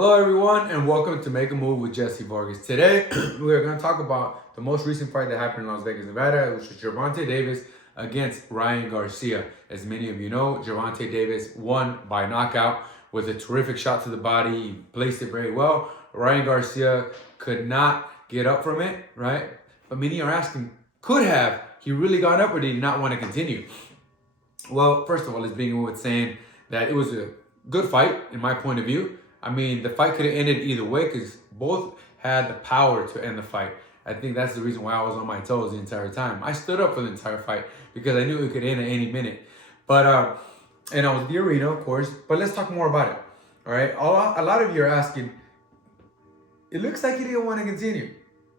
Hello everyone and welcome to Make a Move with Jessie Vargas. Today we are going to talk about the most recent fight that happened in Las Vegas, Nevada, which was Gervonta Davis against Ryan Garcia. As many of you know, Gervonta Davis won by knockout with a terrific shot to the body. He placed it very well. Ryan Garcia could not get up from it, right? But many are asking, could have he really gone up or did he not want to continue? Well, first of all, let's begin with saying that it was a good fight in my point of view. I mean, the fight could have ended either way because both had the power to end the fight. I think that's the reason why I was on my toes the entire time. I stood up for the entire fight because I knew it could end at any minute. But and I was in the arena, of course. But let's talk more about it. All right. A lot of you are asking, it looks like he didn't want to continue.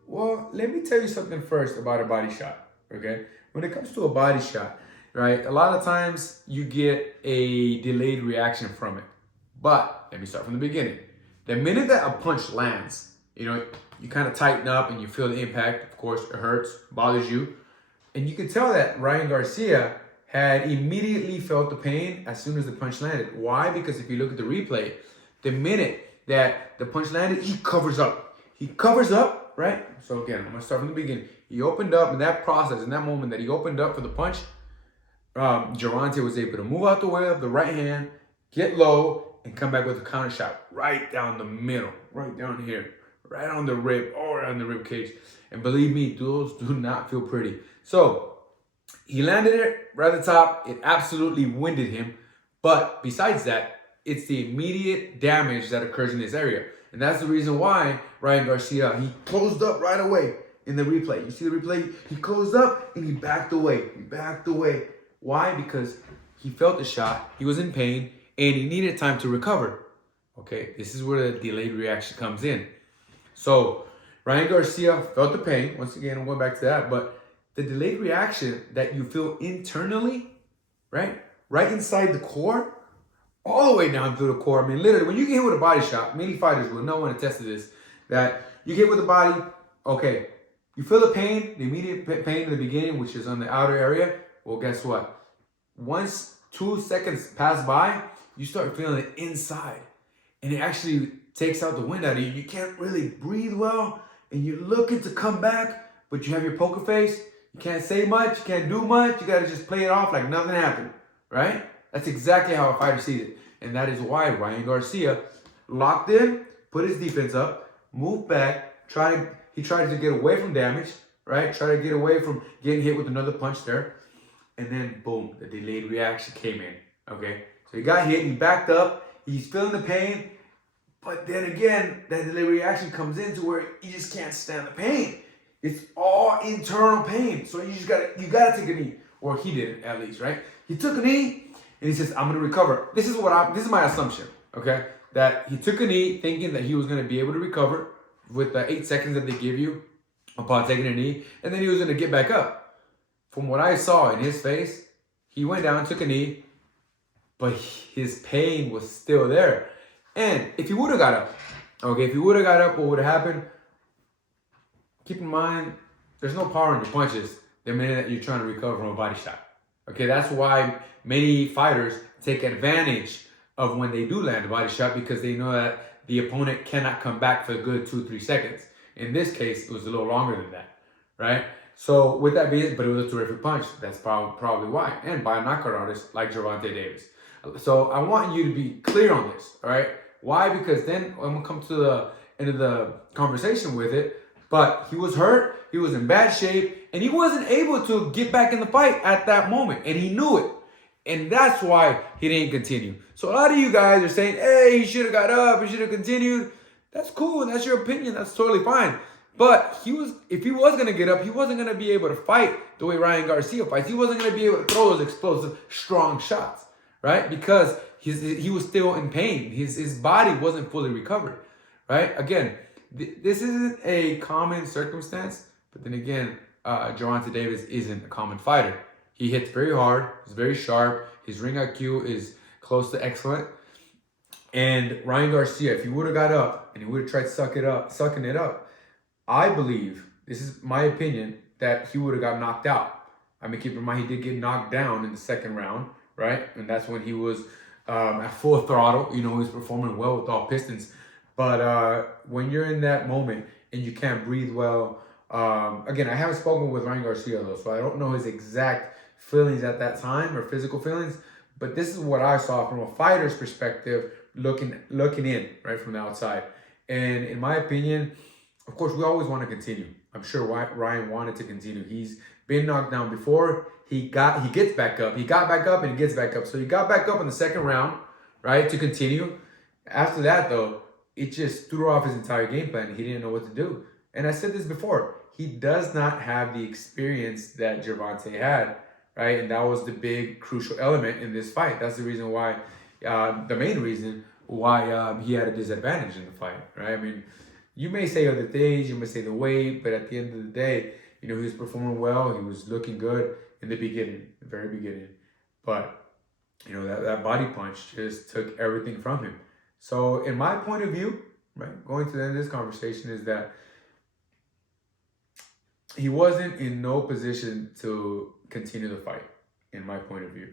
Well, let me tell you something first about a body shot. Okay. When it comes to a body shot, right, a lot of times you get a delayed reaction from it. But let me start from the beginning. The minute that a punch lands, you kind of tighten up and you feel the impact. Of course, it hurts, bothers you. And you can tell that Ryan Garcia had immediately felt the pain as soon as the punch landed. Why? Because if you look at the replay, the minute that the punch landed, he covers up. He covers up, right? So again, I'm going to start from the beginning. He opened up in that process, in that moment that he opened up for the punch, Gervonta was able to move out the way of the right hand, get low, and come back with a counter shot right down the middle, right down here, right on the rib, or on the rib cage. And believe me, those do not feel pretty. So he landed it right at the top. It absolutely winded him. But besides that, it's the immediate damage that occurs in this area. And that's the reason why Ryan Garcia, he closed up right away in the replay. You see the replay? He closed up and he backed away. He backed away. Why? Because he felt the shot. He was in pain. And he needed time to recover. Okay, this is where the delayed reaction comes in. So Ryan Garcia felt the pain. Once again, I'm going back to that. But the delayed reaction that you feel internally, right inside the core, all the way down through the core. I mean, literally, when you get hit with a body shot, many fighters will know and attest to this, that you get with the body, okay, you feel the pain, the immediate pain in the beginning, which is on the outer area. Well, guess what? Once 2 seconds pass by, you start feeling it inside. And it actually takes out the wind out of you. You can't really breathe well. And you're looking to come back, but you have your poker face. You can't say much. You can't do much. You got to just play it off like nothing happened. Right? That's exactly how a fighter sees it. And that is why Ryan Garcia locked in, put his defense up, moved back, he tried to get away from damage, right? Try to get away from getting hit with another punch there. And then, boom, the delayed reaction came in. Okay? So he got hit, he backed up, he's feeling the pain, but then again, that delayed reaction comes into where you just can't stand the pain. It's all internal pain. So you gotta take a knee. Or he did, at least, right? He took a knee and he says, I'm gonna recover. This is my assumption, okay? That he took a knee thinking that he was gonna be able to recover with the 8 seconds that they give you upon taking a knee, and then he was gonna get back up. From what I saw in his face, he went down, took a knee, but his pain was still there. And if he would have got up, what would have happened? Keep in mind, there's no power in your punches the minute that you're trying to recover from a body shot. Okay, that's why many fighters take advantage of when they do land a body shot because they know that the opponent cannot come back for a good 2-3 seconds. In this case, it was a little longer than that, right? So with that being, but it was a terrific punch. That's probably why. And by a knockout artist like Gervonta Davis. So I want you to be clear on this, all right? Why? Because then I'm going to come to the end of the conversation with it, but he was hurt, he was in bad shape, and he wasn't able to get back in the fight at that moment, and he knew it. And that's why he didn't continue. So a lot of you guys are saying, hey, he should have got up, he should have continued. That's cool, that's your opinion, that's totally fine. But if he was going to get up, he wasn't going to be able to fight the way Ryan Garcia fights. He wasn't going to be able to throw those explosive, strong shots. Right? Because he was still in pain. His body wasn't fully recovered. Right? Again, this isn't a common circumstance. But then again, Gervonta Davis isn't a common fighter. He hits very hard. He's very sharp. His ring IQ is close to excellent. And Ryan Garcia, if he would have got up and he would have tried sucking it up, I believe, this is my opinion, that he would have got knocked out. I mean, keep in mind, he did get knocked down in the second round. Right? And that's when he was at full throttle. He was performing well with all pistons. But when you're in that moment and you can't breathe well, again, I haven't spoken with Ryan Garcia though, so I don't know his exact feelings at that time or physical feelings. But this is what I saw from a fighter's perspective, looking in right from the outside. And in my opinion, of course, we always want to continue. I'm sure Ryan wanted to continue. He's been knocked down before. He gets back up. He got back up and he gets back up. So he got back up in the second round, right, to continue. After that, though, it just threw off his entire game plan. He didn't know what to do. And I said this before. He does not have the experience that Gervonta had, right? And that was the big crucial element in this fight. That's the reason why, the main reason why he had a disadvantage in the fight, right? I mean, you may say other things, you may say the weight, but at the end of the day, he was performing well. He was looking good in the beginning, the very beginning. But, that body punch just took everything from him. So in my point of view, right, going to the end of this conversation is that he wasn't in no position to continue the fight, in my point of view.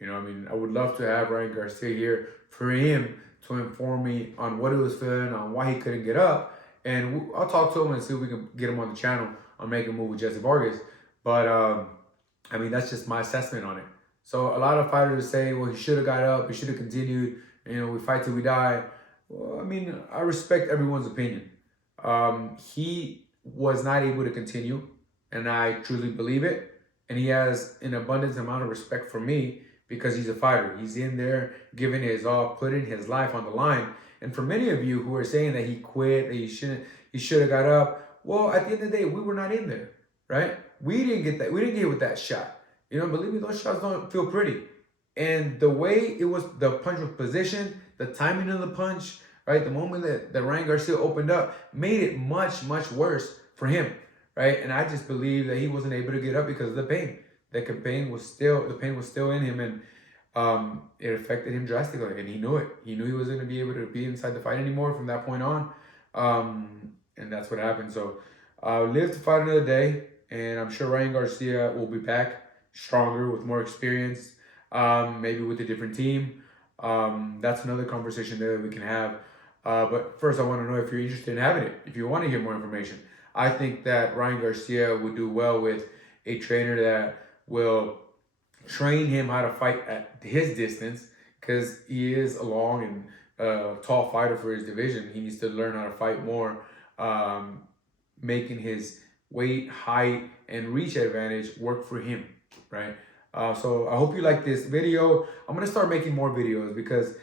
I would love to have Ryan Garcia here for him to inform me on what he was feeling, on why he couldn't get up. And I'll talk to him and see if we can get him on the channel on Make a Move with Jessie Vargas. But, that's just my assessment on it. So a lot of fighters say, well, he should have got up, he should have continued. We fight till we die. Well, I respect everyone's opinion. He was not able to continue, and I truly believe it. And he has an abundant amount of respect for me because he's a fighter. He's in there giving his all, putting his life on the line. And for many of you who are saying that he quit, that he should have got up, well, at the end of the day, we were not in there, right? We didn't get that. We didn't get with that shot. Believe me, those shots don't feel pretty. And the way the punch was positioned, the timing of the punch, right? The moment that Ryan Garcia opened up made it much, much worse for him, right? And I just believe that he wasn't able to get up because of the pain. The pain was still in him, and it affected him drastically, and he knew it. He knew he wasn't going to be able to be inside the fight anymore from that point on, and that's what happened. So I'll live to fight another day, and I'm sure Ryan Garcia will be back stronger with more experience, maybe with a different team. That's another conversation that we can have. But first, I want to know if you're interested in having it, if you want to hear more information. I think that Ryan Garcia would do well with a trainer that will train him how to fight at his distance, because he is a long and tall fighter for his division. He needs to learn how to fight more, making his weight, height, and reach advantage work for him, right? So I hope you like this video. I'm going to start making more videos because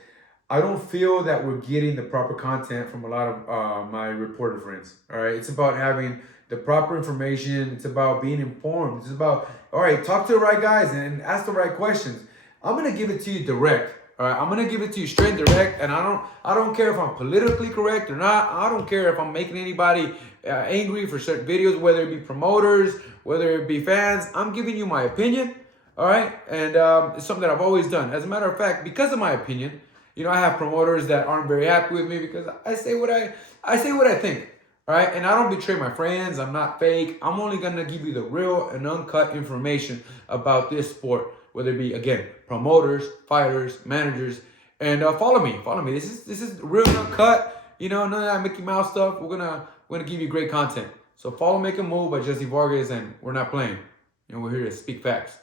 I don't feel that we're getting the proper content from a lot of my reporter friends, all right? It's about having the proper information. It's about being informed. It's about, all right, talk to the right guys and ask the right questions. I'm going to give it to you direct, all right? I'm going to give it to you straight and direct, and I don't care if I'm politically correct or not. I don't care if I'm making anybody angry for certain videos, whether it be promoters, whether it be fans. I'm giving you my opinion, all right? And it's something that I've always done. As a matter of fact, because of my opinion, I have promoters that aren't very happy with me because I say what I think, all right? And I don't betray my friends. I'm not fake. I'm only going to give you the real and uncut information about this sport, whether it be, again, promoters, fighters, managers, and follow me. This is real and uncut, none of that Mickey Mouse stuff. We're gonna give you great content. So follow Make a Move by Jessie Vargas, and we're not playing. We're here to speak facts.